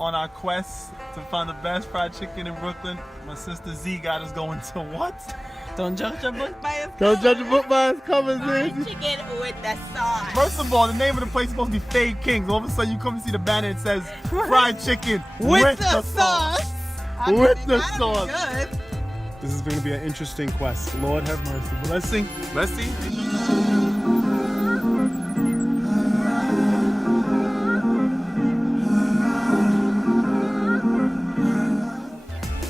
on our quest to find the best fried chicken in Brooklyn. My sister Z got us going to what? Don't judge a book by its cover. Don't judge a book by its cover, Fried chicken with the sauce. First of all, the name of the place is supposed to be Fade Kings. All of a sudden, you come to see the banner, it says fried chicken with the sauce. With the sauce. Good. This is going to be an interesting quest. Lord have mercy. But let's see. Let's see.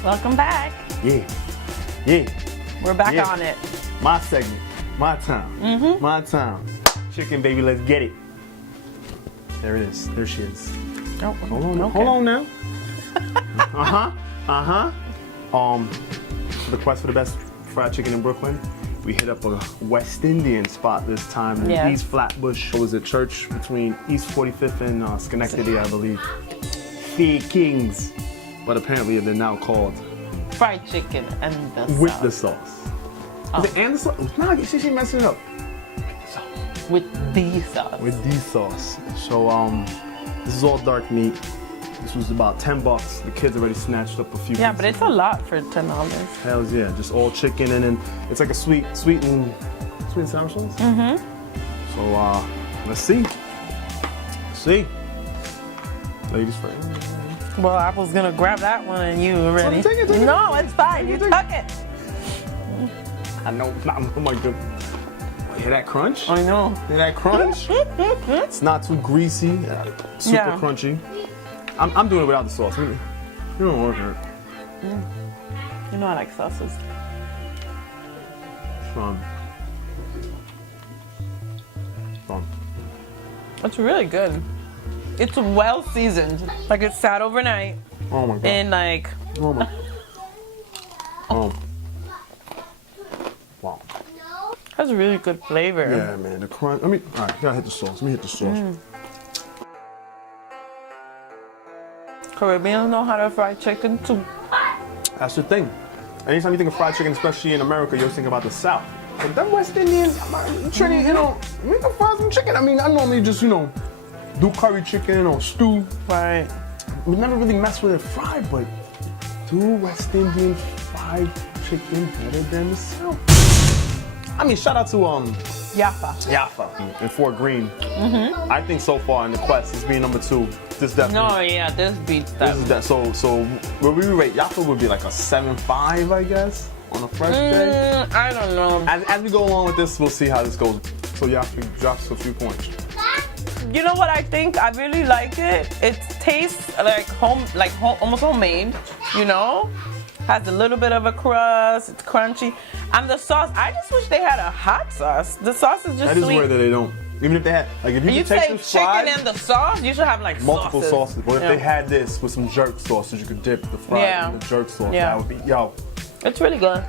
Welcome back. Yeah. Yeah. We're back on it. My segment. My time. My time. Chicken, baby, let's get it. There it is. There she is. Oh, Hold on. okay. Hold on now. The quest for the best fried chicken in Brooklyn. We hit up a West Indian spot this time in Yeah. East Flatbush. It was a church between East 45th and Schenectady, I believe. Fade Kings. But apparently they're now called Fried chicken and the sauce. with the sauce. Oh. Is it and the sauce? No, she messing it up. With the sauce. With the sauce. So this is all dark meat. This was about $10. The kids already snatched up a few. Yeah, but it's a lot for $10. Hells yeah, just all chicken and then it's like a sweet and sour sauce. So let's see. Ladies first. Well, I was gonna grab that one and you already. Take it. No, it's fine. You took it. I know. Oh my god. Hear that crunch? I know. Hear that crunch? It's not too greasy. Super crunchy. I'm doing it without the sauce. You don't want it. You know I like sauces. Fun. It's really good. It's well seasoned. Like it's sat overnight. Oh my god. And like. Oh my. Oh. Wow. Has a really good flavor. Yeah, man. The crunch. All right, gotta hit the sauce. Let me hit the sauce. Caribbeans know how to fry chicken too. That's the thing. Anytime you think of fried chicken, especially in America, you always think about the South. But them West Indians, Trinity, we can fry some chicken. I mean, I normally just, do curry chicken or stew. Right. We never really mess with it fried, but do West Indian fried chicken better than the South? I mean, shout out to Jaffa in Fort Greene. I think so far in the quest, it's being number 2. This definitely. No, yeah, this beats that. This is that. So where we rate Jaffa would be like a 7.5, I guess, on a fresh day. I don't know. As we go along with this, we'll see how this goes. So Jaffa drops a few points. You know what I think? I really like it. It tastes like almost homemade. Has a little bit of a crust. It's crunchy, and the sauce. I just wish they had a hot sauce. The sauce is just That is sweet. weird that they don't. Even if they had, like, if you You could take say this chicken fried, and the sauce, you should have like multiple sauces. But if Yeah. they had this with some jerk sauce, that you could dip the fried in the jerk sauce, that would be It's really good.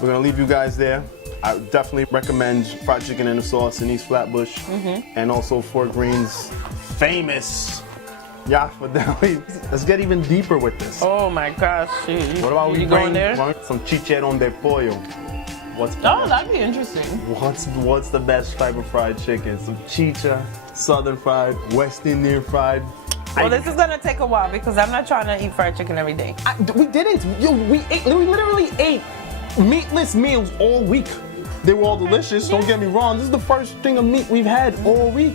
We're gonna leave you guys there. I definitely recommend fried chicken and the sauce in East Flatbush, and also Fort Greene's famous Jaffa Deli. Let's get even deeper with this. Oh my gosh! What about we you bring going there? some chicharrón de pollo? What's Oh, that'd be interesting. What's the best type of fried chicken? Some chicha, Southern fried, West Indian fried. Well, this is gonna take a while because I'm not trying to eat fried chicken every day. We didn't. We literally ate meatless meals all week. They were all delicious. Don't get me wrong. This is the first thing of meat we've had all week.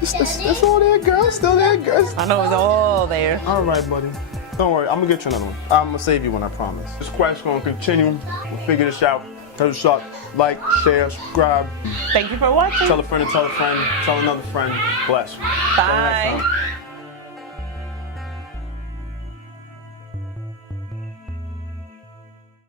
It's all there, girl. Still there, girl. I know it's all there. All right, buddy. Don't worry. I'm gonna get you another one. I'm gonna save you one, I promise. This quest gonna continue. We'll figure this out. Tell us up. Like, share, subscribe. Thank you for watching. Tell a friend to tell a friend. Tell another friend. Bless. Bye.